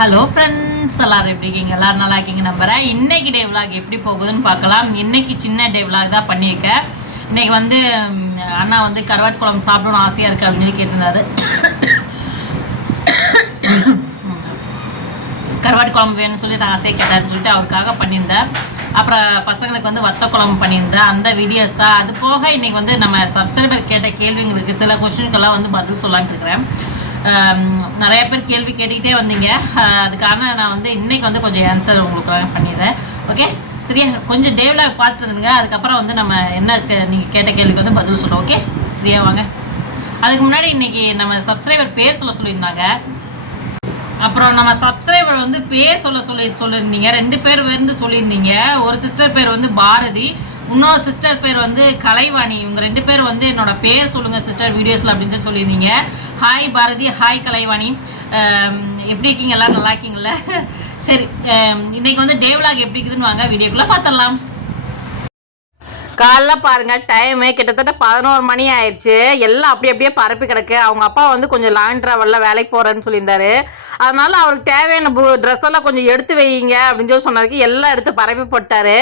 Hello friends எல்லாரும் எப்படி இருக்கீங்க? எல்லாரும் நல்லா இருக்கீங்க நம்புறேன். இன்னைக்கு டே vlog எப்படி போகுதுன்னு பார்க்கலாம். இன்னைக்கு சின்ன டே vlog தான் பண்ணியிருக்கேன். இன்னைக்கு வந்து அண்ணா வந்து கருவாட்டு குழம்பு சாப்பிடணும்னு ஆசையாக இருக்கு அப்படின்னு கேட்டிருந்தாரு. கருவாட்டு குழம்பு வேணும்னு சொல்லி நான் ஆசையை கேட்டாருன்னு சொல்லிட்டு அவருக்காக பண்ணியிருந்தேன். அப்புறம் பசங்களுக்கு வந்து வத்த குழம்பு பண்ணியிருந்தேன். அந்த வீடியோஸ் தான். அது போக இன்னைக்கு வந்து நம்ம சப்ஸ்கிரைபர் கேட்ட கேள்விங்களுக்கு சில கொஸ்டினுக்கெல்லாம் வந்து பதில் சொல்லான்ட்டு இருக்கிறேன். நிறைய பேர் கேள்வி கேட்டுக்கிட்டே வந்தீங்க. அதுக்கான நான் வந்து இன்னைக்கு வந்து கொஞ்சம் ஆன்சர் உங்களுக்கு பண்ணிடுறேன். ஓகே சரியா? கொஞ்சம் டேவ்லாக் பார்த்துருந்துங்க அதுக்கப்புறம் வந்து நம்ம என்ன நீங்கள் கேட்ட கேள்விக்கு வந்து பதில் சொல்லுவோம் ஓகே சரியா வாங்க. அதுக்கு முன்னாடி இன்றைக்கி நம்ம சப்ஸ்கிரைபர் பேர் சொல்ல சொல்லியிருந்தாங்க. அப்புறம் நம்ம சப்ஸ்கிரைபர் வந்து பேர் சொல்ல சொல்லி சொல்லியிருந்தீங்க. ரெண்டு பேர் வந்து சொல்லியிருந்தீங்க. ஒரு சிஸ்டர் பேர் வந்து பாரதி. இன்னொரு சிஸ்டர் பேர் வந்து கலைவாணி. இவங்க ரெண்டு பேர் வந்து என்னோட பேர் சொல்லுங்க சிஸ்டர் வீடியோஸில் அப்படின்னு சொல்லி சொல்லியிருந்தீங்க. Hi Bharathi hi Kalaivani. எப்படி இருக்கீங்க? எல்லாரும் நல்லா இருக்கீங்களா சரி இன்னைக்கு வந்து டேவ்லாக் எப்படி இருக்குதுன்னு வாங்க வீடியோக்குள்ளே பார்த்துடலாம் காலைல பாருங்க டைமு கிட்டத்தட்ட பதினோரு மணி ஆயிடுச்சு. எல்லாம் அப்படி அப்படியே பரப்பி கிடக்கு. அவங்க அப்பா வந்து கொஞ்சம் லாங் ட்ராவலில் வேலைக்கு போகிறேன்னு சொல்லியிருந்தாரு. அதனால அவருக்கு தேவையான ட்ரெஸ் எல்லாம் கொஞ்சம் எடுத்து வைங்க அப்படின்னு சொல்லி சொன்னதுக்கு எல்லாம் எடுத்து பரப்பி போட்டாரு.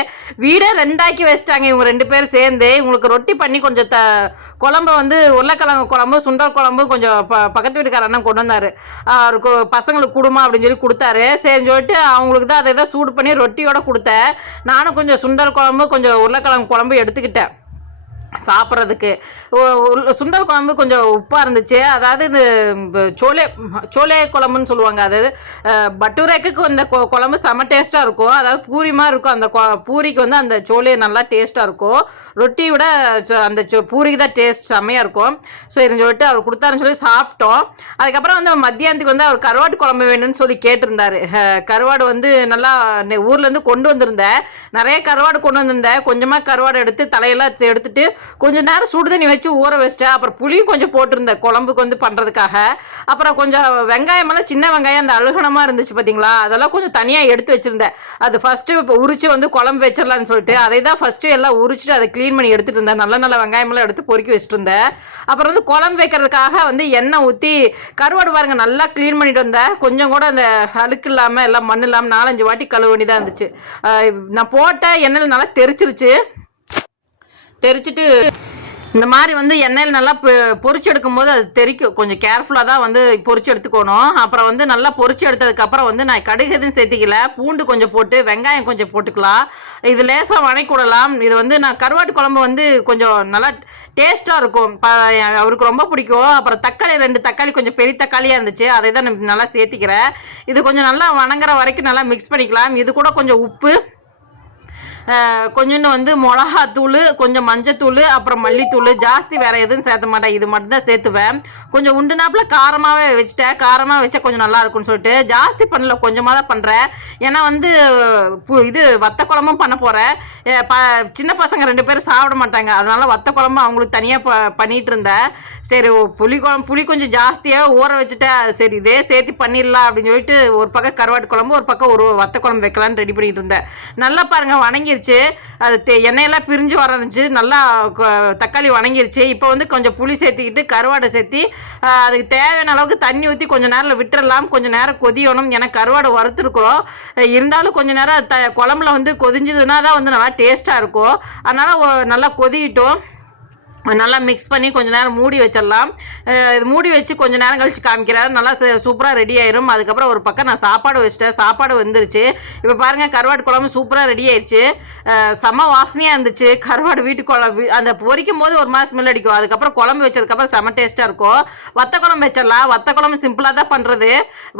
வீடே ரெண்டாக்கி வச்சிட்டாங்க இவங்க ரெண்டு பேரும் சேர்ந்து. இவங்களுக்கு ரொட்டி பண்ணி கொஞ்சம் த குழம்பு வந்து உருளைக்கிழங்கு குழம்பு சுண்டல் குழம்பு கொஞ்சம் ப பக்கத்து வீட்டுக்கார அண்ணன் கொண்டு வந்தார். அவருக்கு பசங்களுக்கு கொடுமா அப்படின்னு சொல்லி கொடுத்தாரு. சரி சொல்லிட்டு அவங்களுக்கு தான் அதை தான் சூடு பண்ணி ரொட்டியோட கொடுத்தேன். நானும் கொஞ்சம் சுண்டல் குழம்பு கொஞ்சம் உருளைக்கிழங்கு குழம்பு எடுத்துக்கிட்டேன். சாப்பிட்றதுக்கு. சுண்டல் குழம்பு கொஞ்சம் உப்பாக இருந்துச்சு. அதாவது இந்த சோலே சோலே குழம்புன்னு சொல்லுவாங்க. அதாவது அஹ், பட்டூரேக்கு இந்த குழம்பு செம டேஸ்ட்டாக இருக்கும். அதாவது பூரி மாதிரி இருக்கும். அந்த கொ- பூரிக்கு வந்து அந்த சோலே நல்லா டேஸ்ட்டாக இருக்கும். ரொட்டியை விட அந்த பூரிக்கு தான் டேஸ்ட் செம்மையாக இருக்கும். ஸோ இதுன்னு சொல்லிட்டு அவர் கொடுத்தாருன்னு சொல்லி சாப்பிட்டோம். அதுக்கப்புறம் வந்து மத்தியானத்துக்கு வந்து அவர் கருவாட்டு குழம்பு வேணும்னு சொல்லி கேட்டிருந்தாரு. கருவாடு வந்து நல்லா ஊர்லேருந்து கொண்டு வந்திருந்தேன். நிறைய கருவாடு கொண்டு வந்திருந்தேன். கொஞ்சமாக கருவாடு எடுத்து தலையெல்லாம் எடுத்துகிட்டு கொஞ்ச நேரம் சுடு தண்ணி வச்சு ஊற வச்சிட்டேன் அப்புறம் புளியும் கொஞ்சம் போட்டிருந்தேன் குழம்புக்கு வந்து பண்ணுறதுக்காக அப்புறம் கொஞ்சம் வெங்காயமெல்லாம் சின்ன வெங்காயம் அந்த அழுகணமாக இருந்துச்சு பார்த்தீங்களா அதெல்லாம் கொஞ்சம் தனியாக எடுத்து வச்சுருந்தேன். அது ஃபஸ்ட்டு இப்போ உரிச்சு வந்து குழம்பு வச்சிடலான்னு சொல்லிட்டு அதை தான் ஃபஸ்ட்டு எல்லாம் உரிச்சிட்டு அதை க்ளீன் பண்ணி எடுத்துகிட்டு இருந்தேன். நல்ல நல்ல வெங்காயமெல்லாம் எடுத்து பொறுக்கி வச்சுட்டு இருந்தேன். அப்புறம் வந்து குழம்பு வைக்கிறதுக்காக வந்து எண்ணெய் ஊற்றி கருவாடு பாருங்க நல்லா க்ளீன் பண்ணிட்டு வந்தேன். கொஞ்சம் கூட அந்த அழுக்கு இல்லாமல் எல்லாம் மண் இல்லாமல் நாலஞ்சு வாட்டி கழுவு வேண்டியதாக இருந்துச்சு. நான் போட்ட எண்ணெயில் நல்லா தெரிச்சிருச்சு. தெரிச்சிட்டு இந்த மாதிரி வந்து எண்ணெயில் நல்லா பொறிச்சு எடுக்கும்போது அது தெரிக்கும். கொஞ்சம் கேர்ஃபுல்லாக தான் வந்து பொறிச்சு எடுத்துக்கணும். அப்புறம் வந்து நல்லா பொறிச்சு எடுத்ததுக்கப்புறம் வந்து நான் கடுகு எதுவும் சேர்த்திக்கல. பூண்டு கொஞ்சம் போட்டு வெங்காயம் கொஞ்சம் போட்டுக்கலாம். இது லேசாக வணக்கிவிடலாம் இது வந்து நான் கருவாட்டு குழம்பு வந்து கொஞ்சம் நல்லா டேஸ்ட்டாக இருக்கும். ப அவருக்கு ரொம்ப பிடிக்கும். அப்புறம் தக்காளி ரெண்டு தக்காளி கொஞ்சம் பெரிய தக்காளியாக இருந்துச்சு. அதை தான் நல்லா சேர்த்திக்கிறேன். இது கொஞ்சம் நல்லா வணங்குற வரைக்கும் நல்லா மிக்ஸ் பண்ணிக்கலாம். இது கூட கொஞ்சம் உப்பு கொஞ்சோண்டு வந்து மிளகாத்தூள் கொஞ்சம் மஞ்சத்தூள் அப்புறம் மல்லித்தூள். ஜாஸ்தி வேறு எதுவும் சேர்த்த மாட்டேன். இது மட்டும் தான் சேர்த்துவேன். கொஞ்சம் உண்டுனாப்புல காரமாகவே வச்சுட்டேன். காரமாக வச்சா கொஞ்சம் நல்லா இருக்கும்னு சொல்லிட்டு. ஜாஸ்தி பண்ணல கொஞ்சமாக தான் பண்ணுறேன் ஏன்னா வந்து பு- இது வத்த குழம்பும் பண்ண போகிறேன் ப சின்ன பசங்க ரெண்டு பேரும் சாப்பிட மாட்டாங்க. அதனால் வத்த குழம்பு அவங்களுக்கு தனியாக ப பண்ணிகிட்டு இருந்தேன். சரி புளி குழம்பு புளி கொஞ்சம் ஜாஸ்தியாக ஊற வச்சுட்டேன். சரி இதே சேர்த்து பண்ணிடலாம் அப்படின்னு சொல்லிட்டு ஒரு பக்கம் கருவாட்டு குழம்பு ஒரு பக்கம் ஒரு வத்த குழம்பு வைக்கலான்னு ரெடி பண்ணிகிட்டு இருந்தேன். நல்லா பாருங்கள் வணங்கி வணங்கிருச்சு அது எண்ணெயெல்லாம் பிரிஞ்சு வரந்துச்சு நல்லா தக்காளி வணங்கிருச்சு. இப்போ வந்து கொஞ்சம் புளி சேர்த்திக்கிட்டு கருவாடை சேர்த்தி அதுக்கு தேவையான அளவுக்கு தண்ணி ஊற்றி கொஞ்சம் நேரம் விட்டுறலாம். கொஞ்சம் நேரம் கொதியணும். ஏன்னா கருவாடை வறுத்துருக்குறோம். இருந்தாலும் கொஞ்சம் நேரம் த குழம்புல வந்து கொதிஞ்சதுன்னா தான் வந்து நல்லா டேஸ்ட்டாக இருக்கும். அதனால் நல்லா கொதிக்கிட்டோம் நல்லா மிக்ஸ் பண்ணி கொஞ்ச நேரம் மூடி வச்சிடலாம். இது மூடி வச்சு கொஞ்ச நேரம் கழிச்சு காமிக்கிறாரு. நல்லா சூப்பராக ரெடி ஆயிரும். அதுக்கப்புறம் ஒரு பக்கம் நான் சாப்பாடு வச்சுட்டேன். சாப்பாடு வந்துருச்சு. இப்போ பாருங்கள் கருவாடு குழம்பு சூப்பராக ரெடி ஆயிடுச்சு செம வாசனையாக இருந்துச்சு. கருவாடு வீட்டு குழம்பு அந்த பொரிக்கும் போது ஒரு மாதிரி ஸ்மெல் அடிக்கும். அதுக்கப்புறம் குழம்பு வச்சதுக்கப்புறம் செம டேஸ்ட்டாக இருக்கும். வத்த குழம்பு வச்சிடலாம். வத்த குழம்பு சிம்பிளாக தான் பண்ணுறது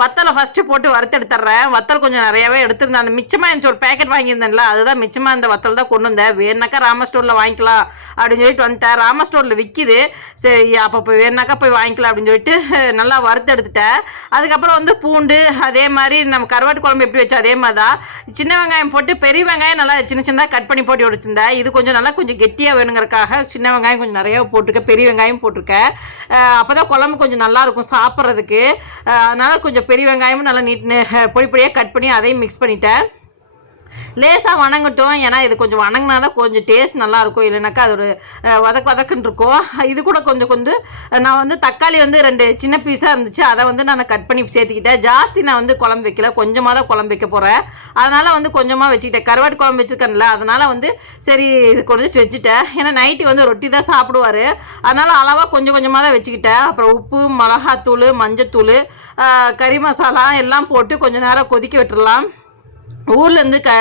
வத்தலை ஃபஸ்ட்டு போட்டு வறுத்து எடுத்துட்றேன். வத்தல் கொஞ்சம் நிறையாவே எடுத்திருந்தேன். அந்த மிச்சமாக இருந்துச்சு. ஒரு பேக்கெட் வாங்கியிருந்தேன்ல. அதுதான் மிச்சமாக அந்த வத்தல் தான் கொண்டு வந்தேன். வேணாக்கா ராம ஸ்டோரில் வாங்கிக்கலாம். அப்படின்னு சொல்லிட்டு வந்துட்டேன். ராம ஸ்டோரில் விற்கிது சரி அப்போ போய் வேணாக்கா போய் வாங்கிக்கலாம் அப்படின்னு சொல்லிட்டு நல்லா வறுத்தெடுத்துட்டேன் அதுக்கப்புறம் வந்து பூண்டு அதே மாதிரி நம்ம கருவாட்டு குழம்பு எப்படி வச்சோம் அதே மாதிரி தான் சின்ன வெங்காயம் போட்டு பெரிய வெங்காயம் நல்லா சின்ன சின்னதாக கட் பண்ணி போட்டு வச்சுருந்தேன் இது கொஞ்சம் நல்லா கொஞ்சம் கெட்டியாக வேணுங்கிறதுக்காக சின்ன வெங்காயம் கொஞ்சம் நிறையா போட்டிருக்கேன். பெரிய வெங்காயம் போட்டிருக்கேன். அப்போ தான் குழம்பு கொஞ்சம் நல்லாயிருக்கும் சாப்பிட்றதுக்கு. அதனால் கொஞ்சம் பெரிய வெங்காயமும் நல்லா நீட் பொடி பொடியாக கட் பண்ணி அதையும் மிக்ஸ் பண்ணிட்டேன். லேசாக வணங்கட்டும். ஏன்னா இது கொஞ்சம் வணங்கினா தான் கொஞ்சம் டேஸ்ட் நல்லாயிருக்கும் இல்லைனாக்கா அது ஒரு அஹ், வதக்கு வதக்குன்னு இருக்கும். இது கூட கொஞ்சம் கொஞ்சம் நான் வந்து தக்காளி வந்து ரெண்டு சின்ன பீஸாக இருந்துச்சு. அதை வந்து நான் கட் பண்ணி சேர்த்துக்கிட்டேன். ஜாஸ்தி நான் வந்து குழம்பு வைக்கல. கொஞ்சமாக தான் குழம்பு வைக்க போகிறேன் அதனால் வந்து கொஞ்சமாக வச்சுக்கிட்டேன். கருவாட்டு குழம்பு வச்சுருக்கேன்ல அதனால் வந்து சரி இது கொஞ்சம் வச்சுட்டேன். ஏன்னா நைட்டு வந்து ரொட்டி தான் சாப்பிடுவார். அதனால் அளவாக கொஞ்சம் கொஞ்சமாக தான் வச்சுக்கிட்டேன். அப்புறம் உப்பு மிளகாத்தூள் மஞ்சத்தூள் கறி மசாலா எல்லாம் போட்டு கொஞ்சம் நேரம் கொதிக்க விட்டுடலாம் ஊர்லேருந்து க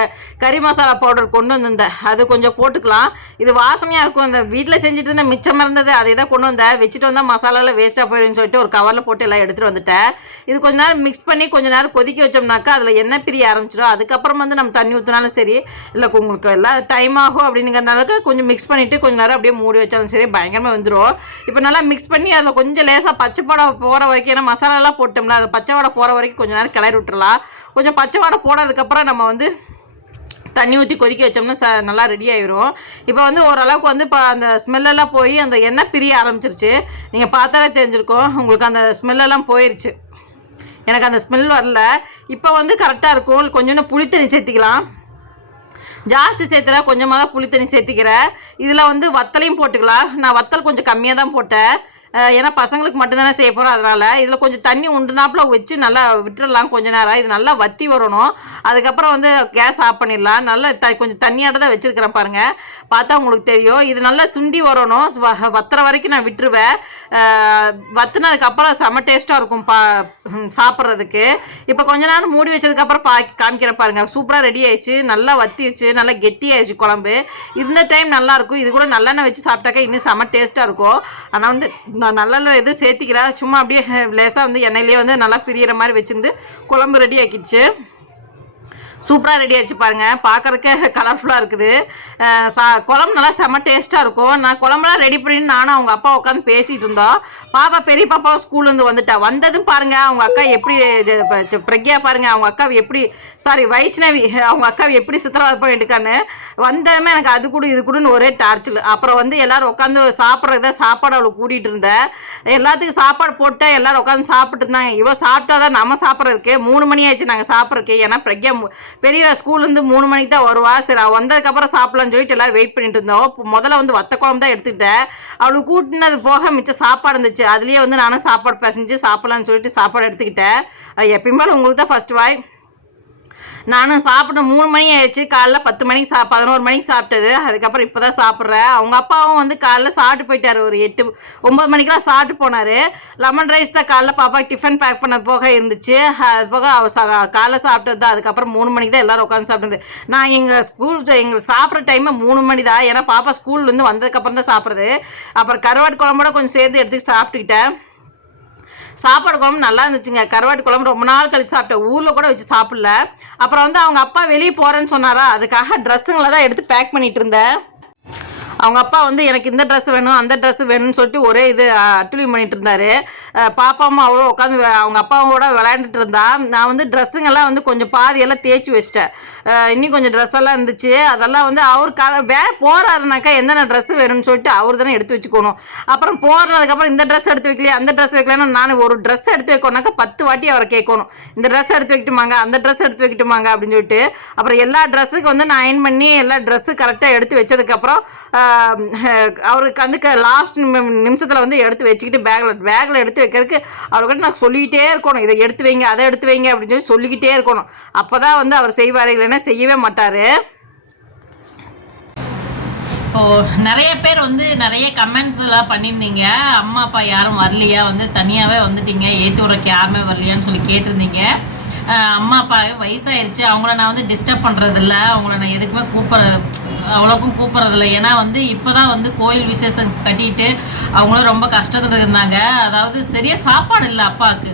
கறி மசாலா பவுடர் கொண்டு வந்திருந்தேன் அது கொஞ்சம் போட்டுக்கலாம். இது வாசனையாக இருக்கும். இந்த வீட்டில் செஞ்சுட்டு இருந்த மிச்சம் இருந்தது அதை தான் கொண்டு வந்தேன். வச்சுட்டு வந்தால் மசாலாலாம் வேஸ்ட்டாக போயிடும்னு சொல்லிட்டு ஒரு கவரில் போட்டு எல்லாம் எடுத்துகிட்டு வந்துட்டேன். இது கொஞ்ச நேரம் மிக்ஸ் பண்ணி கொஞ்ச நேரம் கொதிக்க வச்சோம்னாக்கா அதில் என்ன பிரிய ஆரம்பிச்சிடும். அதுக்கப்புறம் வந்து நம்ம தண்ணி ஊற்றினாலும் சரி இல்லை உங்களுக்கு எல்லாம் டைம் ஆகும் அப்படிங்கிறனாலுக்கு கொஞ்சம் மிக்ஸ் பண்ணிவிட்டு கொஞ்ச நேரம் அப்படியே மூடி வச்சாலும் சரி பயங்கரமாக வந்துடும் இப்போ நல்லா மிக்ஸ் பண்ணி அதில் கொஞ்சம் லேசாக பச்சை படம் போகிற வரைக்கும் ஏன்னா மசாலாலாம் போட்டோம்ல அது பச்சை வடை போகிற வரைக்கும் கொஞ்ச நேரம் கிளறி விட்டுறலாம். கொஞ்சம் பச்சை வடை போனதுக்கப்புறம் நம்ம நம்ம வந்து தண்ணி ஊற்றி கொதிக்க வச்சோம்னா ச நல்லா ரெடி ஆயிரும். இப்போ வந்து ஓரளவுக்கு வந்து இப்போ அந்த ஸ்மெல்லெல்லாம் போய் அந்த எண்ணெய் பிரிய ஆரம்பிச்சிருச்சு. நீங்கள் பார்த்தாலே தெரிஞ்சிருக்கும். உங்களுக்கு அந்த ஸ்மெல்லெல்லாம் போயிருச்சு. எனக்கு அந்த ஸ்மெல் வரல. இப்போ வந்து கரெக்டாக இருக்கும். கொஞ்சோண்டு புளித்தண்ணி சேர்த்திக்கலாம். ஜாஸ்தி சேர்த்துல கொஞ்சமாக தான் புளித்தண்ணி சேர்த்திக்கிறேன். இதில் வந்து வத்தலையும் போட்டுக்கலாம். நான் வத்தல் கொஞ்சம் கம்மியாக தான் போட்டேன். ஏன்னா பசங்களுக்கு மட்டும்தானே செய்ய போகிறோம் அதனால் இதில் கொஞ்சம் தண்ணி உண்டுனாப்புல வச்சு நல்லா விட்டுடலாம் கொஞ்ச நேரம். இது நல்லா வத்தி வரணும். அதுக்கப்புறம் வந்து கேஸ் ஆஃப் பண்ணிடலாம். நல்லா த கொஞ்சம் தண்ணியாட தான் வச்சுருக்கிறேன் பாருங்கள் பார்த்தா உங்களுக்கு தெரியும். இது நல்லா சுண்டி வரணும். வ- வத்துற வரைக்கும் நான் விட்டுருவேன். வத்துனதுக்கப்புறம் செம டேஸ்ட்டாக இருக்கும் பா சாப்பிட்றதுக்கு. இப்போ கொஞ்ச நேரம் மூடி வச்சதுக்கப்புறம் பா காமிக்கிறேன் பாருங்கள் சூப்பராக ரெடி ஆயிடுச்சு. நல்லா வத்திடுச்சு நல்லா கெட்டியாயிடுச்சு குழம்பு. இந்த டைம் நல்லாயிருக்கும் இது கூட நல்லெண்ணெய் வச்சு சாப்பிட்டாக்கா இன்னும் செம டேஸ்ட்டாக இருக்கும். ஆனால் வந்து நான் நல்லெண்ணெய் எதுவும் சேர்த்திக்கிறா சும்மா அப்படியே லேசாக வந்து எண்ணெயிலே வந்து நல்லா பிரியிற மாதிரி வச்சுருந்து குழம்பு ரெடி ஆக்கிடுச்சு. சூப்பராக ரெடி ஆச்சு பாருங்க. பார்க்குறதுக்கே கலர்ஃபுல்லாக இருக்குது. சா குழம்பு நல்லா செம்ம டேஸ்ட்டாக இருக்கும். நான் குழம்புலாம் ரெடி பண்ணி நானும் அவங்க அப்பா உட்காந்து பேசிகிட்டு இருந்தோம். பாப்பா பெரிய பாப்பாவும் ஸ்கூல்லேருந்து வந்துட்டா. வந்ததும் பாருங்கள் அவங்க அக்கா எப்படி பிரக்யா பாருங்கள் அவங்க அக்காவை எப்படி சாரி வைஷ்ணவி அவங்க அக்காவை எப்படி சித்திரவதை பண்ணிட்டுக்கான்னு வந்ததுமே எனக்கு அது கூட இது கூடன்னு ஒரே டார்ச்சல் அப்புறம் வந்து எல்லோரும் உட்காந்து சாப்பிட்றத சாப்பாடு அவளை கூட்டிகிட்டு இருந்தேன் எல்லாத்துக்கும் சாப்பாடு போட்டு எல்லோரும் உட்காந்து சாப்பிட்டு இருந்தாங்க. சாப்பிட்டா தான் நம்ம சாப்பிட்றதுக்கு. மூணு மணி ஆயிடுச்சு நாங்கள் சாப்பிட்றதுக்கு. ஏன்னா பிரக்யா பெரிய ஸ்கூல்லேருந்து மூணு மணிக்கு தான் வருவா. சரி அவள் வந்ததுக்கப்புறம் சாப்பிடலாம்னு சொல்லிட்டு எல்லாரும் வெயிட் பண்ணிட்டு இருந்தோம். இப்போ முதல்ல வந்து வத்த குழம்பு தான் எடுத்துக்கிட்டேன். அவளுக்கு கூட்டினது போக மிச்சம் சாப்பாடு இருந்துச்சு. அதுலேயே வந்து நானும் சாப்பாடு பிசைஞ்சு சாப்பிட்லான்னு சொல்லிட்டு சாப்பாடு எடுத்துக்கிட்டேன். எப்பயும் போல உங்களுக்கு தான் ஃபஸ்ட் வாய். நானும் சாப்பிட்டு மூணு மணி ஆயிடுச்சு. காலைல பத்து மணிக்கு சா பதினோரு மணிக்கு சாப்பிட்டது. அதுக்கப்புறம் இப்போ தான் சாப்பிட்றேன். அவங்க அப்பாவும் வந்து காலைல சாப்பிட்டு போயிட்டார். ஒரு எட்டு ஒம்பது மணிக்கெலாம் சாப்பிட்டு போனார். லெமன் ரைஸ் தான் காலைல பாப்பாவுக்கு டிஃபன் பேக் பண்ணது போக இருந்துச்சு. அது போக அவ சா காலைல சாப்பிட்டது தான். அதுக்கப்புறம் மூணு மணிக்கு தான் எல்லாரும் உட்காந்து சாப்பிட்டது. நான் எங்கள் ஸ்கூல் எங்கள் சாப்பிட்ற டைமே மூணு மணி தான். ஏன்னா பாப்பா ஸ்கூல்லேருந்து வந்ததுக்கப்புறம் தான் சாப்பிட்றது. அப்புறம் கருவாட்டு குழம்போட கொஞ்சம் சேர்ந்து எடுத்து சாப்பிட்டுக்கிட்டேன். சாப்பாடு குழம்பு நல்லா இருந்துச்சுங்க. கருவாட்டு குழம்பு ரொம்ப நாள் கழிச்சு சாப்பிட்டேன். ஊரில் கூட வச்சு சாப்பிடல. அப்புறம் வந்து அவங்க அப்பா வெளியே போகிறேன்னு சொன்னாரா? அதுக்காக ட்ரெஸ்ஸுங்களை தான் எடுத்து பேக் பண்ணிட்டு இருந்தேன். அவங்க அப்பா வந்து எனக்கு இந்த ட்ரெஸ் வேணும் அந்த ட்ரெஸ் வேணும்னு சொல்லிட்டு ஒரே இது அட்டுலியம் பண்ணிட்டு இருந்தாரு. பாப்பாவும் அவ்வளோ உட்காந்து அவங்க அப்பாவோட விளையாண்டுட்டு இருந்தா. நான் வந்து ட்ரெஸ்ஸுங்கெல்லாம் வந்து கொஞ்சம் பாதியெல்லாம் தேய்ச்சி வச்சிட்டேன். இன்னும் கொஞ்சம் ட்ரெஸ் எல்லாம் இருந்துச்சு. அதெல்லாம் வந்து அவர் க வே போறாருனாக்கா என்னென்ன ட்ரெஸ் வேணும்னு சொல்லிட்டு அவர் தானே எடுத்து வச்சுக்கணும். அப்புறம் போறதுக்கப்புறம் இந்த ட்ரெஸ் எடுத்து வைக்கலையா அந்த ட்ரெஸ் வைக்கலன்னு நான் ஒரு ட்ரெஸ் எடுத்து வைக்கணும்னாக்கா பத்து வாட்டி அவரை கேட்கணும். இந்த ட்ரெஸ் எடுத்து வைக்கட்டுமாங்க? அந்த ட்ரெஸ் எடுத்து வைக்கட்டுமாங்க? அப்படின்னு சொல்லிட்டு அப்புறம் எல்லா ட்ரெஸ்ஸுக்கு வந்து நான் அயன் பண்ணி எல்லா ட்ரெஸ்ஸு கரெக்டாக எடுத்து வச்சதுக்கப்புறம் அவருக்கு வந்து லாஸ்ட் நிமிஷத்தில் வந்து எடுத்து வச்சுக்கிட்டு பேக்கில் பேக்கில் எடுத்து வைக்கிறதுக்கு அவர்கிட்ட நான் சொல்லிக்கிட்டே இருக்கணும். இதை எடுத்து வைங்க அதை எடுத்து வைங்க அப்படின்னு சொல்லி சொல்லிக்கிட்டே இருக்கணும். அப்போ தான் வந்து அவர் செய்வார் இல்லைன்னா செய்யவே மாட்டார். இப்போ நிறைய பேர் வந்து நிறைய கமெண்ட்ஸ் எல்லாம் பண்ணியிருந்தீங்க. அம்மா அப்பா யாரும் வரலையா? வந்து தனியாகவே வந்துட்டீங்க. ஏற்றி விட்றக்கு யாருமே வரலையான்னு சொல்லி கேட்டிருந்தீங்க. அம்மா அப்பா வயசாயிருச்சு. அவங்கள நான் வந்து டிஸ்டர்ப் பண்ணுறதில்ல அவங்கள நான் எதுக்குமே கூப்பிட அவ்வளோக்கும் கூப்பிட்றதில்ல. ஏன்னா வந்து இப்போ தான் வந்து கோயில் விசேஷம் கட்டிட்டு அவங்களும் ரொம்ப கஷ்டத்தில் இருந்தாங்க. அதாவது சரியாக சாப்பாடு இல்லை அப்பாவுக்கு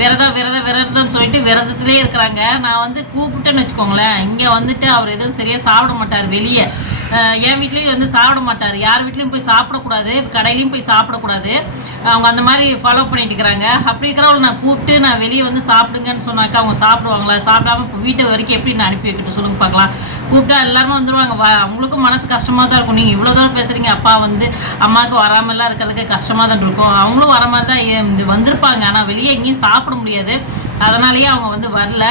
விரதம் விரதம் விரதம்னு சொல்லிட்டு விரதத்துலேயே இருக்கிறாங்க. நான் வந்து கூப்பிட்டேன்னு வச்சுக்கோங்களேன். இங்கே வந்துட்டு அவர் எதுவும் சரியாக சாப்பிட மாட்டார் வெளியே. என் வீட்லேயும் வந்து சாப்பிட மாட்டார். யார் வீட்லேயும் போய் சாப்பிடக்கூடாது. கடையிலையும் போய் சாப்பிடக்கூடாது. அவங்க அந்த மாதிரி ஃபாலோ பண்ணிட்டு இருக்கிறாங்க. அப்படி இருக்கிறவங்கள நான் கூப்பிட்டு நான் வெளியே வந்து சாப்பிடுங்கன்னு சொன்னாக்கா அவங்க சாப்பிடுவாங்களா? சாப்பிடாம இப்போ வீட்டு வரைக்கும் எப்படி நான் அனுப்பி வைக்கிட்டு சொல்லுங்க பார்க்கலாம். கூப்பிட்டா எல்லாருமே வந்துருவாங்க. அவங்களுக்கும் மனசு கஷ்டமாக தான் இருக்கும். நீங்கள் இவ்வளோ தூரம் பேசுகிறீங்க அப்பா வந்து அம்மாவுக்கு வராமலாம் இருக்கிறதுக்கு கஷ்டமாக தான் இருக்கும். அவங்களும் வர மாதிரி தான் வந்திருப்பாங்க. ஆனால் வெளியே எங்கேயும் சாப்பிட முடியாது. அதனாலேயே அவங்க வந்து வரல.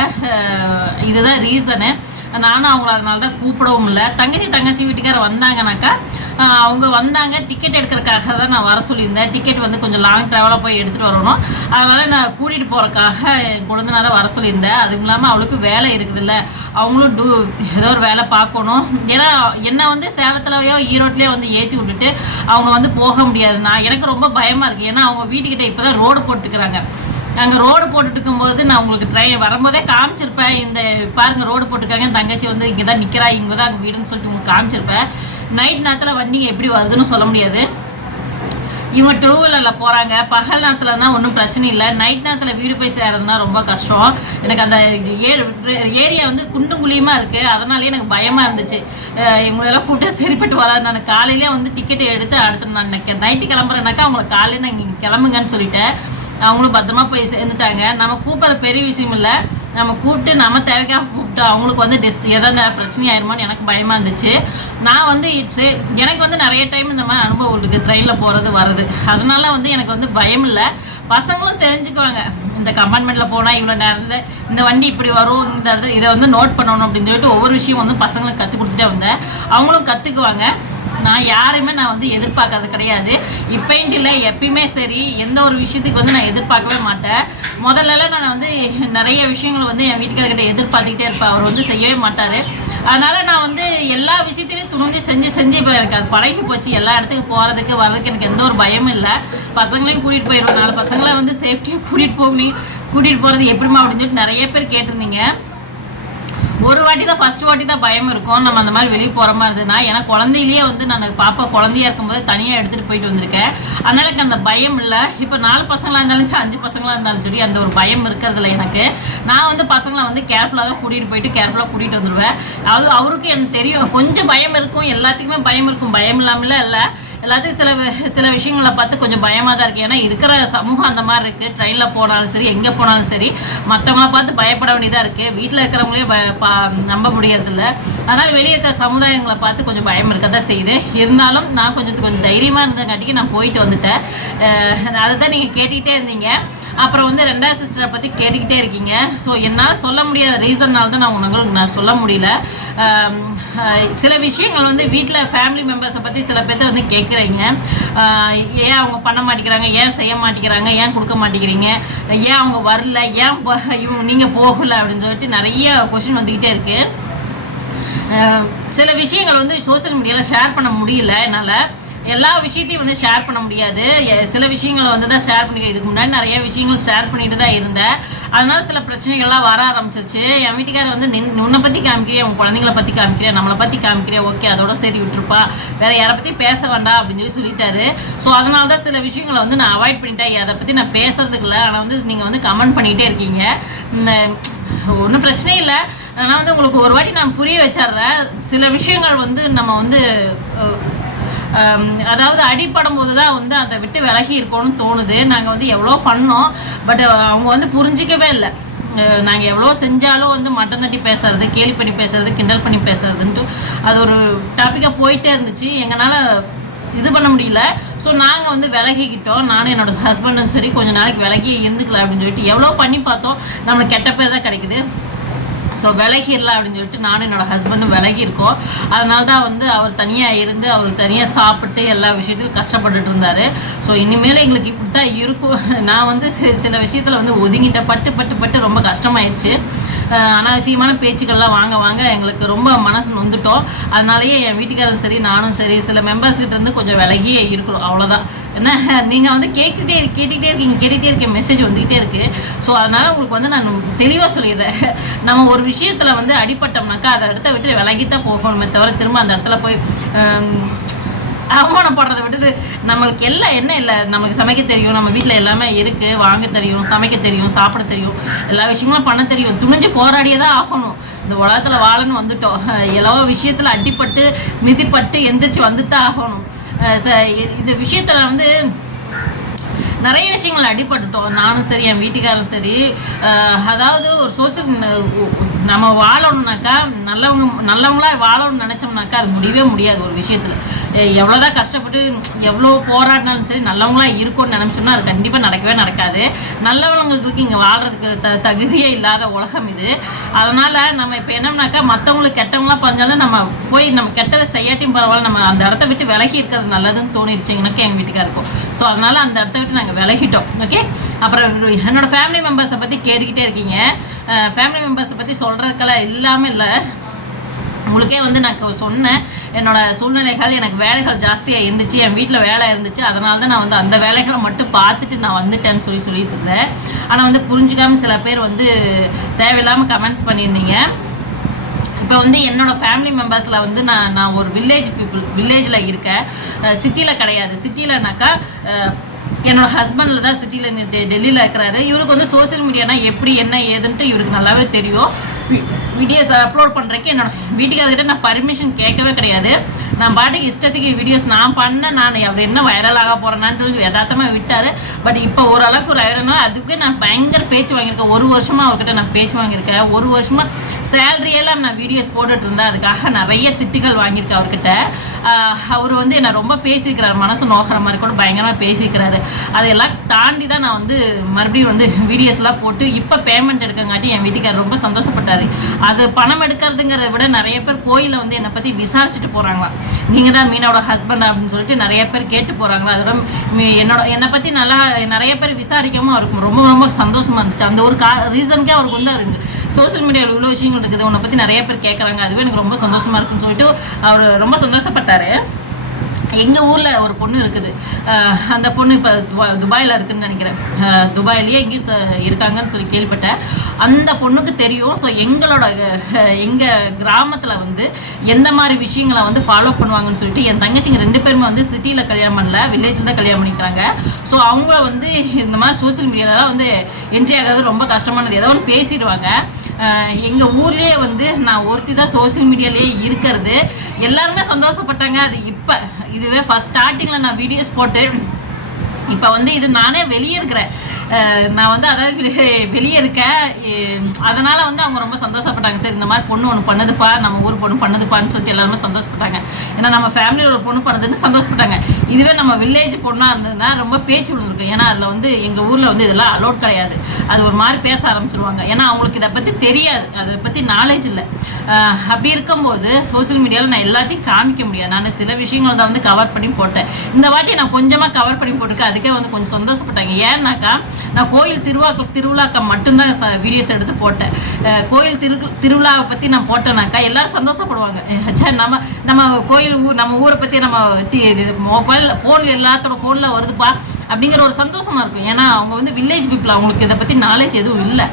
இதுதான் ரீசனு நானும் அவங்கள அதனால தான் கூப்பிடவும் இல்லை. தங்கச்சி தங்கச்சி வீட்டுக்கார வந்தாங்கனாக்கா அவங்க வந்தாங்க டிக்கெட் எடுக்கிறதுக்காக தான் நான் வர சொல்லியிருந்தேன். டிக்கெட் வந்து கொஞ்சம் லாங் ட்ராவலாக போய் எடுத்துகிட்டு வரணும். அதனால் நான் கூட்டிகிட்டு போகிறக்காக என் குழந்தைனால வர சொல்லியிருந்தேன். அதுவும் இல்லாமல் அவளுக்கு வேலை இருக்குதுல்ல. அவங்களும் டூ ஏதோ ஒரு வேலை பார்க்கணும். ஏன்னா என்னை வந்து சேலத்துலயோ ஈரோட்லேயோ வந்து ஏற்றி விட்டுட்டு அவங்க வந்து போக முடியாது. நான் எனக்கு ரொம்ப பயமாக இருக்குது ஏன்னா அவங்க வீட்டுக்கிட்ட இப்போ தான் ரோடு போட்டுக்கிறாங்க. அங்கே ரோடு போட்டுட்டு இருக்கும்போது நான் உங்களுக்கு ட்ரெயின் வரும்போதே காமிச்சிருப்பேன். இந்த பாருங்க ரோடு போட்டுருக்காங்க என் தங்கச்சி வந்து இங்கே தான் நிற்கிறா இங்கே தான் அங்கே வீடுன்னு சொல்லிட்டு உங்களுக்கு காமிச்சிருப்பேன். நைட் நேரத்தில் வண்டிங்க எப்படி வருதுன்னு சொல்ல முடியாது. இவங்க டூ வீலரில் போகிறாங்க பகல் நேரத்தில் தான் ஒன்றும் பிரச்சனை இல்லை. நைட் நேரத்தில் வீடு போய் சேர்றதுனா ரொம்ப கஷ்டம். எனக்கு அந்த ஏரியா வந்து குண்டும் குழியுமா இருக்குது அதனாலே எனக்கு பயமாக இருந்துச்சு. இவங்களெல்லாம் கூப்பிட்டு சரிப்பட்டு வராது. நான் காலையிலே வந்து டிக்கெட் எடுத்து அடுத்து நான் நைட்டு கிளம்புறேனாக்கா அவங்களை காலையில் நான் இங்கே கிளம்புங்கன்னு சொல்லிட்டேன். அவங்களும் பத்திரமா போய் சேர்ந்துட்டாங்க. நம்ம கூப்பிட்ற பெரிய விஷயம் இல்லை. நம்ம கூப்பிட்டு நம்ம தேவைக்காக கூப்பிட்டு அவங்களுக்கு வந்து டிஸ் எதாவது பிரச்சனை ஆயிருமோன்னு எனக்கு பயமாக இருந்துச்சு. நான் வந்து இட்ஸ் எனக்கு வந்து நிறைய டைம் இந்த மாதிரி அனுபவம் இருக்குது ட்ரெயினில் போகிறது வர்றது. அதனால வந்து எனக்கு வந்து பயம் இல்லை. பசங்களும் தெரிஞ்சுக்குவாங்க. இந்த கம்பார்ட்மெண்ட்டில் போனால் இவ்வளோ நேரத்தில் இந்த வண்டி இப்படி வரும் இந்த இதை வந்து நோட் பண்ணணும் அப்படின்னு சொல்லிட்டு ஒவ்வொரு விஷயம் வந்து பசங்களுக்கு கற்றுக் கொடுத்துட்டே வந்தேன். அவங்களும் கற்றுக்குவாங்க நான் யாருமே நான் வந்து எதிர்பார்க்கறது கிடையாது. இப்போன்ட்டு இல்லை எப்பயுமே சரி எந்த ஒரு விஷயத்துக்கு வந்து நான் எதிர்பார்க்கவே மாட்டேன். முதல்லலாம் நான் வந்து நிறைய விஷயங்கள் வந்து என் வீட்டுக்காரர்கிட்ட எதிர்பார்த்துக்கிட்டே இருப்பேன். அவர் வந்து செய்யவே மாட்டார். அதனால் நான் வந்து எல்லா விஷயத்திலையும் துணிஞ்சு செஞ்சு செஞ்சு இப்போ எனக்கு அது பழகி போச்சு. எல்லா இடத்துக்கு போகிறதுக்கு வர்றதுக்கு எனக்கு எந்த ஒரு பயமும் இல்லை. பசங்களையும் கூட்டிகிட்டு போயிடுவேன் நாலு பசங்களை வந்து சேஃப்டியாக கூட்டிகிட்டு போகணும். கூட்டிகிட்டு போகிறது எப்படிமா அப்படின்னு சொல்லிட்டு நிறைய பேர் கேட்டிருந்தீங்க. ஒரு வாட்டி தான் ஃபர்ஸ்ட் வாட்டி தான் பயம் இருக்கும். நம்ம அந்த மாதிரி வெளியே போகிற மாதிரி இருந்ததுன்னா ஏன்னா குழந்தையிலேயே வந்து நான் பாப்பா குழந்தையா இருக்கும்போது தனியாக எடுத்துகிட்டு போயிட்டு வந்திருக்கேன். அதனால எனக்கு அந்த பயம் இல்லை. இப்போ நாலு பசங்களாக இருந்தாலும் சரி அஞ்சு பசங்களாக இருந்தாலும் சரி அந்த ஒரு பயம் இருக்கிறதுல எனக்கு. நான் வந்து பசங்களை வந்து கேர்ஃபுல்லாக தான் கூட்டிகிட்டு போயிட்டு கேர்ஃபுல்லாக கூட்டிகிட்டு வந்துடுவேன் அது அவருக்கு எனக்கு தெரியும். கொஞ்சம் பயம் இருக்கும் எல்லாத்துக்குமே பயம் இருக்கும். பயம் இல்லாமல இல்லை. எல்லாத்துக்கும் சில சில விஷயங்களை பார்த்து கொஞ்சம் பயமாக தான் இருக்குது ஏன்னா இருக்கிற சமூகம் அந்த மாதிரி இருக்குது ட்ரெயினில் போனாலும் சரி எங்கே போனாலும் சரி மற்றவங்கள பார்த்து பயப்பட வேண்டியதாக இருக்குது வீட்டில் இருக்கிறவங்களே ப பா நம்ப முடியறதில்ல. அதனால் வெளியே இருக்கிற சமுதாயங்களை பார்த்து கொஞ்சம் பயம் இருக்க தான் செய்யுது. இருந்தாலும் நான் கொஞ்சம் கொஞ்சம் தைரியமாக இருந்தங்காட்டிக்கு நான் போயிட்டு வந்துட்டேன். அதை தான் நீங்கள் கேட்டுக்கிட்டே இருந்தீங்க. அப்புறம் வந்து ரெண்டாவது சிஸ்டரை பற்றி கேட்டுக்கிட்டே இருக்கீங்க. ஸோ என்னால் சொல்ல முடியாத ரீசன்னால் தான் நான் உங்களுக்கு நான் சொல்ல முடியல. சில விஷயங்கள் வந்து வீட்டில் ஃபேமிலி மெம்பர்ஸை பற்றி சில பேர்த்த வந்து கேட்குறீங்க ஏன் அவங்க பண்ண மாட்டேங்கிறாங்க? ஏன் செய்ய மாட்டேங்கிறாங்க? ஏன் கொடுக்க மாட்டேங்கிறீங்க? ஏன் அவங்க வரல? ஏன் இவங்க நீங்கள் போகலை? அப்படின்னு சொல்லிட்டு நிறைய கொஷின் வந்துக்கிட்டே இருக்குது சில விஷயங்கள் வந்து சோஷியல் மீடியாவில் ஷேர் பண்ண முடியல என்னால். எல்லா விஷயத்தையும் வந்து ஷேர் பண்ண முடியாது. சில விஷயங்களை வந்து தான் ஷேர் பண்ணிக்க இதுக்கு முன்னாடி நிறைய விஷயங்கள் ஷேர் பண்ணிட்டு தான் இருந்தேன். அதனால சில பிரச்சனைகள்லாம் வர ஆரம்பிச்சிச்சு என் வீட்டுக்காரர் வந்து நின் உன்னை பற்றி காமிக்கிறேன் உன் குழந்தைங்கள பற்றி காமிக்கிறேன் நம்மளை பற்றி காமிக்கிறேன் ஓகே அதோட சரி விட்டுருப்பா. வேற யாரை பற்றி பேச வேண்டாம் அப்படின்னு சொல்லி சொல்லிட்டாரு. ஸோ அதனால தான் சில விஷயங்களை வந்து நான் அவாய்ட் பண்ணிட்டேன். அதை பற்றி நான் பேசுறதுக்கு இல்லை. ஆனால் வந்து நீங்கள் வந்து கமெண்ட் பண்ணிகிட்டே இருக்கீங்க. ஒன்றும் பிரச்சனை இல்லை. நான் வந்து உங்களுக்கு ஒரு வாட்டி நான் புரிய வச்சிடுறேன். சில விஷயங்கள் வந்து நம்ம வந்து அதாவது அடிப்படும் போது தான் வந்து அதை விட்டு விலகி இருக்கோம்னு தோணுது. நாங்கள் வந்து எவ்வளோ பண்ணோம். பட் அவங்க வந்து புரிஞ்சிக்கவே இல்லை. நாங்கள் எவ்வளோ செஞ்சாலும் வந்து மட்டம் தட்டி பேசுறது கேலி பண்ணி பேசுறது கிண்டல் பண்ணி பேசுறதுன்ட்டு அது ஒரு டாப்பிக்காக போயிட்டே இருந்துச்சு. எங்களால் இது பண்ண முடியல. ஸோ நாங்கள் வந்து விலகிக்கிட்டோம். நானும் என்னோட ஹஸ்பண்டும் சரி கொஞ்சம் நாளைக்கு விலகி இருந்துக்கலாம் அப்படின்னு சொல்லிட்டு எவ்வளோ பண்ணி பார்த்தோம். நம்மளுக்கு கெட்ட பேர் தான் கிடைக்குது. ஸோ விலகிடலாம் அப்படின்னு சொல்லிட்டு நானும் என்னோட ஹஸ்பண்டும் விலகி இருக்கோம் அதனால தான் வந்து அவர் தனியாக இருந்து அவர் தனியாக சாப்பிட்டு எல்லா விஷயத்துக்கும் கஷ்டப்பட்டுட்டு இருந்தார். ஸோ இனிமேல் எங்களுக்கு இப்படி தான் இருக்கும். நான் வந்து சி- சில விஷயத்தில் வந்து ஒதுங்கிட்டேன். பட்டு பட்டு பட்டு ரொம்ப கஷ்டமாயிடுச்சு அனாவசியமான பேச்சுக்கள்லாம் வாங்க வாங்க எங்களுக்கு ரொம்ப மனசு நொந்துட்டோம். அதனாலேயே என் வீட்டுக்காரரும் சரி நானும் சரி சில மெம்பர்ஸ்கிட்ட இருந்து கொஞ்சம் விலகியே இருக்கிறோம் அவ்வளோதான் என்ன? நீங்கள் வந்து கேட்டுகிட்டே கேட்டுக்கிட்டே இருக்கீங்க கேட்டுகிட்டே இருக்க மெசேஜ் வந்துக்கிட்டே இருக்கு. ஸோ அதனால உங்களுக்கு வந்து நான் தெளிவாக சொல்லிடுறேன். நம்ம ஒரு விஷயத்தில் வந்து அடிப்பட்டோம்னாக்கா அதை இடத்த விட்டு விலகித்தான் போகணுமே தவிர திரும்ப அந்த இடத்துல போய் அவமானப்படுறதை விட்டுட்டு நம்மளுக்கு எல்லாம் என்ன இல்லை. நமக்கு சமைக்க தெரியும் நம்ம வீட்டில் எல்லாமே இருக்குது வாங்க தெரியும் சமைக்க தெரியும் சாப்பிட தெரியும். எல்லா விஷயங்களும் பண்ண தெரியும். துணிஞ்சு போராடியே தான் ஆகணும். இந்த உலகத்தில் வாழன்னு வந்துட்டோம். எவ்வளோ விஷயத்தில் அடிப்பட்டு மிதிப்பட்டு எந்திரிச்சு வந்து தான் ஆகணும். இந்த விஷயத்தில் வந்து நிறைய விஷயங்கள் அடிபட்டுட்டோம். நானும் சரி என் வீட்டுக்காரரும் சரி. அதாவது ஒரு சோசியல் நம்ம வாழணும்னாக்கா நல்லவங்க நல்லவங்களா வாழணும்னு நினச்சோம்னாக்கா அது முடியவே முடியாது ஒரு விஷயத்தில். எவ்வளோதான் கஷ்டப்பட்டு எவ்வளோ போராடினாலும் சரி நல்லவங்களா இருக்கும்னு நினச்சோம்னா அது கண்டிப்பாக நடக்கவே நடக்காது. நல்லவங்களுக்கு இங்கே வாழ்கிறதுக்கு த தகுதியே இல்லாத உலகம் இது. அதனால் நம்ம இப்போ என்னம்னாக்கா மற்றவங்களுக்கு கெட்டவங்களா பறஞ்சாலும் நம்ம போய் நம்ம கெட்டதை செய்யாட்டியும் பரவாயில்ல நம்ம அந்த இடத்த விட்டு விலகி இருக்கிறது நல்லதுன்னு தோணிடுச்சிங்கனாக்கா எங்கள் வீட்டுக்காருக்கும். ஸோ அதனால் அந்த இடத்த விட்டு நாங்கள் விலகிட்டோம். ஓகே அப்புறம் என்னோட ஃபேமிலி மெம்பர்ஸை பற்றி கேட்டுக்கிட்டே இருக்கீங்க. ஃபேமிலி மெம்பர்ஸை பற்றி சொல்கிறதுக்கெல்லாம் இல்லாமல் இல்லை. உங்களுக்கே வந்து நான் சொன்னேன். என்னோட சூழ்நிலைகள் எனக்கு வேலைகள் ஜாஸ்தியாக இருந்துச்சு. என் வீட்டில் வேலை இருந்துச்சு. அதனால தான் நான் வந்து அந்த வேலைகளை மட்டும் பார்த்துட்டு நான் வந்துட்டேன்னு சொல்லி சொல்லிட்டு இருந்தேன். ஆனால் வந்து புரிஞ்சுக்காமல் சில பேர் வந்து தேவையில்லாமல் கமெண்ட்ஸ் பண்ணியிருந்தீங்க. இப்போ வந்து என்னோடய ஃபேமிலி மெம்பர்ஸில் வந்து நான் நான் ஒரு வில்லேஜ் பீப்புள் வில்லேஜில் இருக்கேன். சிட்டியில் கிடையாது. சிட்டியில்னாக்கா என்னோட ஹஸ்பண்டில் தான் சிட்டியில் டெல்லியில் இருக்கிறாரு. இவருக்கு வந்து சோஷியல் மீடியானா எப்படி என்ன ஏதுன்ட்டு இவருக்கு நல்லாவே தெரியும். வீடியோஸ் அப்லோட் பண்ணுறக்கு என்னோட வீட்டுக்காரர்கிட்ட நான் பர்மிஷன் கேட்கவே கிடையாது. நான் பாட்டுக்கு இஷ்டத்துக்கு வீடியோஸ் நான் பண்ணேன் நான் அப்படி என்ன வைரல் ஆக போகிறேன்னான்ட்டு யதார்த்தமாக விட்டார். பட் இப்போ ஓரளவுக்கு ஒரு வைரல்னா அதுக்கு நான் பயங்கர பேச்சு வாங்கியிருக்கேன். ஒரு வருஷமாக அவர்கிட்ட நான் பேச்சு வாங்கியிருக்கேன். ஒரு வருஷமாக சேல்ரியெல்லாம் நான் வீடியோஸ் போட்டுட்டு இருந்தேன் அதுக்காக நிறைய திட்டுகள் வாங்கியிருக்கேன் அவர்கிட்ட. அவர் வந்து என்னை ரொம்ப பேசியிருக்கிறார். மனசு நோக்கிற மாதிரி கூட பயங்கரமாக பேசியிருக்கிறாரு. அதையெல்லாம் தாண்டி தான் நான் வந்து மறுபடியும் வந்து வீடியோஸ்லாம் போட்டு இப்போ பேமெண்ட் எடுக்கங்காட்டி என் வீட்டுக்காரர் ரொம்ப சந்தோஷப்பட்டாரு. அது பணம் எடுக்கிறதுங்கிறத விட நிறைய பேர் கோயிலில் வந்து என்னை பற்றி விசாரிச்சுட்டு போகிறாங்களாம் நீங்கள் தான் மீனோட ஹஸ்பண்ட் அப்படின்னு சொல்லிட்டு நிறைய பேர் கேட்டு போகிறாங்களா அதோட மீ- என்னோட என்னை பற்றி நல்லா நிறைய பேர் விசாரிக்கவும் அவருக்கு ரொம்ப ரொம்ப சந்தோஷமாக இருந்துச்சு. அந்த ஒரு கா ரீசனுக்கே அவருக்கு வந்து அவருக்கு சோஷியல் மீடியாவில் இவ்வளோ விஷயங்கள் இருக்குது. உன்னை பற்றி நிறைய பேர் கேட்குறாங்க அதுவே எனக்கு ரொம்ப சந்தோஷமாக இருக்குன்னு சொல்லிட்டு அவர் ரொம்ப சந்தோஷப்பட்டார். எங்கள் ஊரில் ஒரு பொண்ணு இருக்குது. அந்த பொண்ணு இப்போ துபாயில் இருக்குன்னு நினைக்கிறேன். துபாயிலேயே எங்கேயும் இருக்காங்கன்னு சொல்லி கேள்விப்பட்டேன். அந்த பொண்ணுக்கு தெரியும். ஸோ எங்களோட எங்கள் கிராமத்தில் வந்து எந்த மாதிரி விஷயங்களை வந்து ஃபாலோ பண்ணுவாங்கன்னு சொல்லிட்டு என் தங்கச்சிங்க ரெண்டு பேருமே வந்து சிட்டியில் கல்யாணம் பண்ணல. வில்லேஜில் தான் கல்யாணம் பண்ணிக்கிறாங்க. ஸோ அவங்க வந்து இந்த மாதிரி சோஷியல் மீடியாலலாம் வந்து என்ட்ரி ஆகிறது ரொம்ப கஷ்டமானது. ஏதோ ஒன்று பேசிடுவாங்க. எங்கள் ஊர்லேயே வந்து நான் ஒருத்தி தான் சோஷியல் மீடியாலேயே இருக்கிறது. எல்லாருமே சந்தோஷப்பட்டாங்க. அது இப்போ இதுவே ஃபர்ஸ்ட் ஸ்டார்டிங்கில் நான் வீடியோஸ் போட்டு இப்போ வந்து இது நானே வெளியே இருக்கிறேன். நான் வந்து அதாவது வெளியே இருக்கேன். அதனால் அதனால வந்து அவங்க ரொம்ப சந்தோஷப்பட்டாங்க. சரி இந்த மாதிரி பொண்ணு ஒன்று பண்ணுதுப்பா நம்ம ஊர் பொண்ணு பண்ணுதுப்பான்னு சொல்லிட்டு எல்லாருமே சந்தோஷப்பட்டாங்க. ஏன்னா நம்ம ஃபேமிலியோட ஒரு பொண்ணு பண்ணுதுன்னு சந்தோஷப்பட்டாங்க. இதுவே நம்ம வில்லேஜ் பொண்ணாக இருந்ததுன்னா ரொம்ப பேச்சு விழுந்துருக்கும் ஏன்னா அதில் வந்து எங்கள் ஊரில் வந்து இதெல்லாம் அலோட் கிடையாது. அது ஒரு மாதிரி பேச ஆரம்பிச்சிருவாங்க. ஏன்னா அவங்களுக்கு இதை பற்றி தெரியாது. அதை பற்றி நாலேஜ் இல்லை. அப்படி இருக்கும்போது சோஷியல் மீடியாவில் நான் எல்லாத்தையும் காமிக்க முடியாது. நான் சில விஷயங்களை தான் வந்து கவர் பண்ணி போட்டேன். இந்த வாட்டி நான் கொஞ்சமாக கவர் பண்ணி போட்டிருக்கேன். அதுக்கே வந்து கொஞ்சம் சந்தோஷப்பட்டாங்க. ஏன்னாக்கா நான் கோயில் திருவிழாக்கள் திருவிழாக்கா மட்டும்தான் வீடியோஸ் எடுத்து போட்டேன். கோயில் திரு திருவிழாவை பற்றி நான் போட்டேனாக்கா எல்லாரும் சந்தோஷப்படுவாங்க. ச்சே நம்ம நம்ம கோயில் ஊர் நம்ம ஊரை பற்றி நம்ம மொபைல் ஃபோனில் எல்லாத்தோட ஃபோனில் வருதுப்பா. அப்படிங்கிற ஒரு சந்தோஷமா இருக்கும். ஏன்னா அவங்க வந்து வில்லேஜ் பீப்புள் அவங்களுக்கு இதை பற்றி நாலேஜ் எதுவும் இல்லை.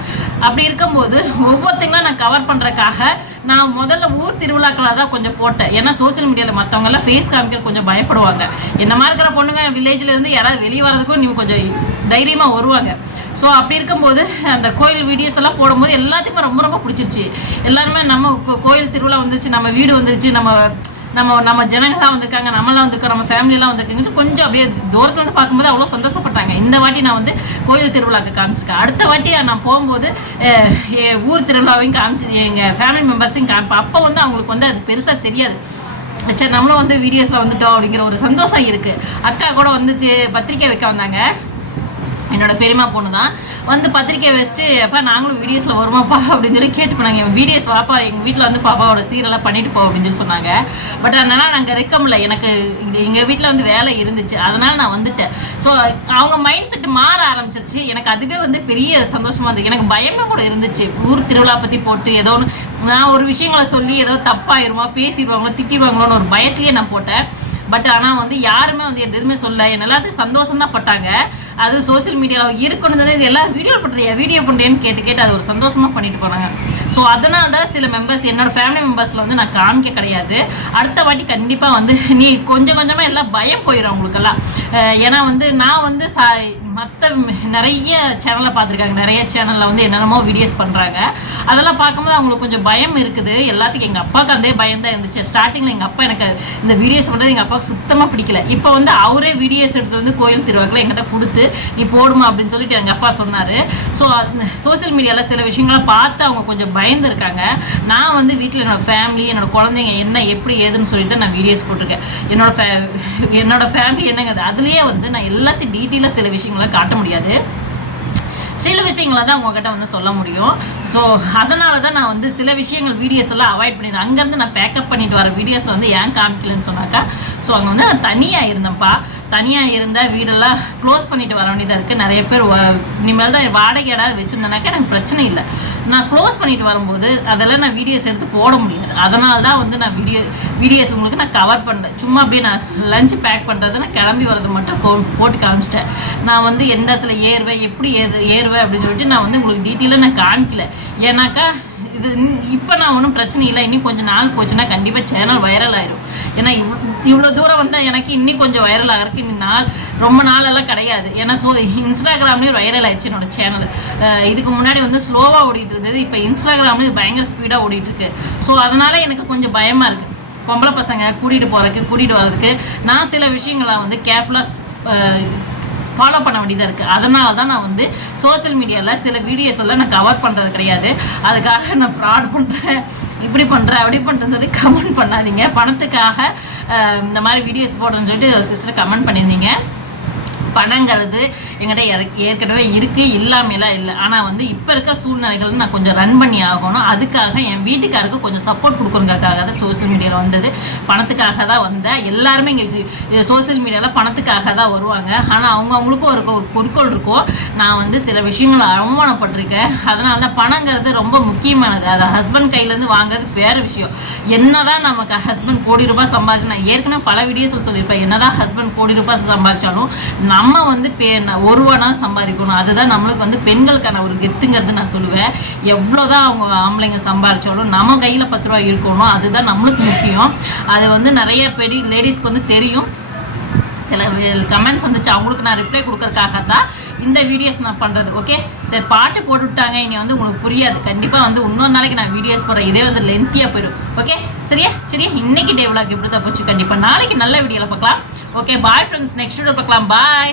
அப்படி இருக்கும்போது ஒவ்வொருத்தங்களும் நான் கவர் பண்ணுறக்காக நான் முதல்ல ஊர் திருவிழாக்களாக தான் கொஞ்சம் போட்டேன். ஏன்னா சோஷியல் மீடியாவில் மற்றவங்கெல்லாம் ஃபேஸ் காமிக்க கொஞ்சம் பயப்படுவாங்க. என்ன மாதிரி இருக்கிற பொண்ணுங்க வில்லேஜில் இருந்து யாராவது வெளியே வரதுக்கும் நீங்கள் கொஞ்சம் தைரியமாக வருவாங்க. ஸோ அப்படி இருக்கும்போது அந்த கோயில் வீடியோஸ் எல்லாம் போடும்போது எல்லாத்துக்குமே ரொம்ப ரொம்ப பிடிச்சிருச்சு. எல்லாருமே நம்ம கோயில் திருவிழா வந்துருச்சு நம்ம வீடு வந்துருச்சு நம்ம நம்ம நம்ம ஜனங்களாம் வந்திருக்காங்க நம்மளாம் வந்திருக்கோம் நம்ம ஃபேமிலியெல்லாம் வந்திருக்காங்க கொஞ்சம் அப்படியே தூரத்தில் வந்து பார்க்கும்போது அவ்வளோ சந்தோஷப்பட்டாங்க. இந்த வாட்டி நான் வந்து கோயில் திருவிழாக்கு காமிச்சிருக்கேன். அடுத்த வாட்டி நான் போகும்போது ஊர் திருவிழாவையும் காமிச்சு எங்கள் ஃபேமிலி மெம்பர்ஸையும் காமிப்பேன். அப்போ வந்து அவங்களுக்கு வந்து அது பெருசாக தெரியாது. சரி நம்மளும் வந்து வீடியோஸில் வந்துட்டோம் அப்படிங்கிற ஒரு சந்தோஷம் இருக்குது அக்கா கூட வந்து பத்திரிக்கை வைக்க வந்தாங்க. என்னோட பெரியம்மா பொண்ணு தான் வந்து பத்திரிக்கை வச்சுட்டு அப்பா நாங்களும் வீடியோஸில் வருமாப்பா அப்படின்னு சொல்லி கேட்டு போனாங்க. எங்கள் வீடியோஸ் வாப்பா எங்கள் வீட்டில் வந்து பாப்பாவோட சீரெல்லாம் பண்ணிட்டு போ அப்படின்னு சொல்லி சொன்னாங்க. பட் அதனால் நாங்கள் இருக்கமில்ல எனக்கு எங்கள் வீட்டில் வந்து வேலை இருந்துச்சு. அதனால் நான் வந்துட்டேன். ஸோ அவங்க மைண்ட் செட் மாற ஆரம்பிச்சிருச்சு. எனக்கு அதுவே வந்து பெரிய சந்தோஷமாக இருந்துச்சு எனக்கு பயமே கூட இருந்துச்சு. ஊர் திருவிழா பற்றி போட்டு ஏதோ ஒன்று நான் ஒரு விஷயங்களை சொல்லி ஏதோ தப்பாயிருமா பேசிடுவாங்களோ திட்டிடுவாங்களோன்னு ஒரு பயத்திலேயே நான் போட்டேன். பட் ஆனால் வந்து யாருமே வந்து எதுவுமே சொல்ல என்ன எல்லாத்துக்கும் சந்தோஷம் தான் பட்டாங்க. அது சோஷியல் மீடியாவில் இருக்கணும் தானே இது எல்லாம் வீடியோ பண்ணுறியா வீடியோ பண்ணுறேன்னு கேட்டு கேட்டு அது ஒரு சந்தோஷமாக பண்ணிட்டு போனாங்க ஸோ அதனால தான் சில மெம்பர்ஸ் என்னோட ஃபேமிலி மெம்பர்ஸில் வந்து நான் காமிக்க கிடையாது. அடுத்த வாட்டி கண்டிப்பாக வந்து நீ கொஞ்சம் கொஞ்சமாக எல்லாம் பயம் போயிடும் அவங்களுக்கெல்லாம். ஏன்னா வந்து நான் வந்து சா மற்ற நிறைய சேனலை பார்த்துருக்காங்க. நிறைய சேனலில் வந்து என்னென்னமோ வீடியோஸ் பண்ணுறாங்க அதெல்லாம் பார்க்கும்போது அவங்களுக்கு கொஞ்சம் பயம் இருக்குது. எல்லாத்துக்கும் எங்கள் அப்பாவுக்கு அதே பயம் தான் இருந்துச்சு. ஸ்டார்டிங்கில் எங்கள் அப்பா எனக்கு இந்த வீடியோஸ் பண்ணுறது எங்கள் அப்பாவுக்கு சுத்தமாக பிடிக்கல. இப்போ வந்து அவரே வீடியோஸ் எடுத்து வந்து கோயில் திருவாக்கில் எங்கிட்ட கொடுத்து நீ போடுமா அப்படின்னு சொல்லிட்டு எங்கள் அப்பா சொன்னார். ஸோ சோஷியல் மீடியாவில் சில விஷயங்களை பார்த்து அவங்க கொஞ்சம் பயந்துருக்காங்க. நான் வந்து வீட்டில் என்னோட ஃபேமிலி என்னோட குழந்தைங்க என்ன எப்படி ஏதுன்னு சொல்லிட்டு நான் வீடியோஸ் போட்டிருக்கேன். என்னோட ஃபே என்னோட ஃபேமிலி என்னங்கிறது அதுலேயே வந்து நான் எல்லாத்தையும் டீட்டெயிலாக சில விஷயங்களை காட்ட முடியாது. சில விஷயங்களை தான் உங்ககிட்ட வந்து சொல்ல முடியும். ஸோ அதனால தான் நான் வந்து சில விஷயங்கள் வீடியோஸ் எல்லாம் அவாய்ட் பண்ணிடுறேன் அங்கேருந்து நான் பேக்கப் பண்ணிட்டு வர வீடியோஸ் வந்து ஏன் காமிக்கலன்னு சொன்னாக்கா ஸோ அங்கே வந்து நான் தனியாக இருந்தேன்ப்பா. தனியாக இருந்தால் வீடெல்லாம் க்ளோஸ் பண்ணிட்டு வர வேண்டியதாக இருக்குது நிறைய பேர் இனிமேல் தான் வாடகை ஏதாவது வச்சுருந்தேனாக்கா எனக்கு பிரச்சனை இல்லை. நான் க்ளோஸ் பண்ணிட்டு வரும்போது அதெல்லாம் நான் வீடியோஸ் எடுத்து போட முடியாது. அதனால தான் வந்து நான் வீடியோ வீடியோஸ் உங்களுக்கு நான் கவர் பண்ணல சும்மா அப்படியே நான் லஞ்ச் பேக் பண்ணுறது நான் கிளம்பி வரது மட்டும் கோ- போட்டு காமிச்சிட்டேன். நான் வந்து எந்த இடத்துல ஏறுவேன் எப்படி ஏது ஏறுவேன் அப்படின்னு சொல்லிட்டு நான் வந்து உங்களுக்கு டீட்டெயிலாக நான் காமிக்கல. ஏன்னாக்கா இது இப்போ நான் ஒன்றும் பிரச்சனை இல்லை. இன்னும் கொஞ்சம் நாள் போச்சுன்னா கண்டிப்பாக சேனல் வைரல் ஆயிரும். ஏன்னா இவ் இவ்வளோ தூரம் வந்தால் எனக்கு இன்னும் கொஞ்சம் வைரல் ஆகிறதுக்கு இன்னும் நாள் ரொம்ப நாளெல்லாம் கிடையாது. ஏன்னா ஸோ இன்ஸ்டாகிராம்லேயும் வைரல் ஆயிடுச்சு என்னோட சேனல் இதுக்கு முன்னாடி வந்து ஸ்லோவாக ஓடிட்டு இருந்தது. இப்போ இன்ஸ்டாகிராம்லேயும் பயங்கர ஸ்பீடாக ஓடிட்டு இருக்கு. ஸோ அதனால் எனக்கு கொஞ்சம் பயமாக இருக்குது பொம்பளை பசங்க கூட்டிகிட்டு போகிறதுக்கு கூட்டிகிட்டு வர்றதுக்கு நான் சில விஷயங்களை வந்து கேர்ஃபுல்லாக ஃபாலோ பண்ண வேண்டியதாக இருக்குது அதனால தான் நான் வந்து சோஷியல் மீடியாவில் சில வீடியோஸ் எல்லாம் நான் கவர் பண்ணுறது கிடையாது. அதுக்காக நான் ஃப்ராட் பண்ணுறேன் இப்படி பண்ணுறேன் அப்படி பண்ணுறேன்னு சொல்லி கமெண்ட் பண்ணாதீங்க. பணத்துக்காக இந்த மாதிரி வீடியோஸ் போடுறேன்னு சொல்லிட்டு ஒரு சிஸ்டர் கமெண்ட் பண்ணியிருந்தீங்க. பணங்கிறது எங்கிட்ட ஏற்கனவே இருக்குது இல்லாமலாம் இல்லை. ஆனால் வந்து இப்போ இருக்க சூழ்நிலைகள் நான் கொஞ்சம் ரன் பண்ணி ஆகணும். அதுக்காக என் வீட்டுக்காருக்கு கொஞ்சம் சப்போர்ட் கொடுக்குறதுக்காக தான் சோஷியல் மீடியாவில் வந்தது. பணத்துக்காக தான் வந்தேன். எல்லாருமே இங்கே சோஷியல் மீடியாவில் பணத்துக்காக தான் வருவாங்க. ஆனால் அவங்க அவங்களுக்கும் ஒரு ஒரு பொருட்கள் இருக்கும் நான் வந்து சில விஷயங்களை அவமானப்பட்டிருக்கேன். அதனால தான் பணங்கிறது ரொம்ப முக்கியமானது. அது ஹஸ்பண்ட் கையிலேருந்து வாங்குறது வேறு விஷயம். என்னதான் நமக்கு ஹஸ்பண்ட் கோடி ரூபாய் சம்பாதிச்சு நான் ஏற்கனவே பல வீடியோஸில் சொல்லியிருப்பேன். என்னதான் ஹஸ்பண்ட் கோடி ரூபாய் சம்பாதிச்சாலும் நான் நம்ம வந்து பே ஒரு சம்பாதிக்கணும். அதுதான் நம்மளுக்கு வந்து பெண்களுக்கான ஒரு கெத்துங்கிறது நான் சொல்லுவேன். எவ்வளோதான் அவங்க ஆம்பளைங்க சம்பாதிச்சாலும் நம்ம கையில் பத்து ரூபா இருக்கணும். அதுதான் நம்மளுக்கு முக்கியம். அது வந்து நிறைய பெரிய லேடிஸ்க்கு வந்து தெரியும். சில கமெண்ட்ஸ் வந்துச்சு. அவங்களுக்கு நான் ரிப்ளை கொடுக்கறதுக்காக தான் இந்த வீடியோஸ் நான் பண்ணுறது ஓகே சரி பாட்டு போட்டுவிட்டாங்க இனி வந்து உங்களுக்கு புரியாது. கண்டிப்பாக வந்து இன்னொரு நாளைக்கு நான் வீடியோஸ் போடுறேன். இதே வந்து லென்த்தியாக போயிடும். ஓகே சரியா? சரியா? இன்னைக்கு டே விளாக் இப்படி தான் போச்சு. கண்டிப்பாக நாளைக்கு நல்ல வீடியோவில் பார்க்கலாம். Okay bye friends next video பார்க்கலாம். பாய்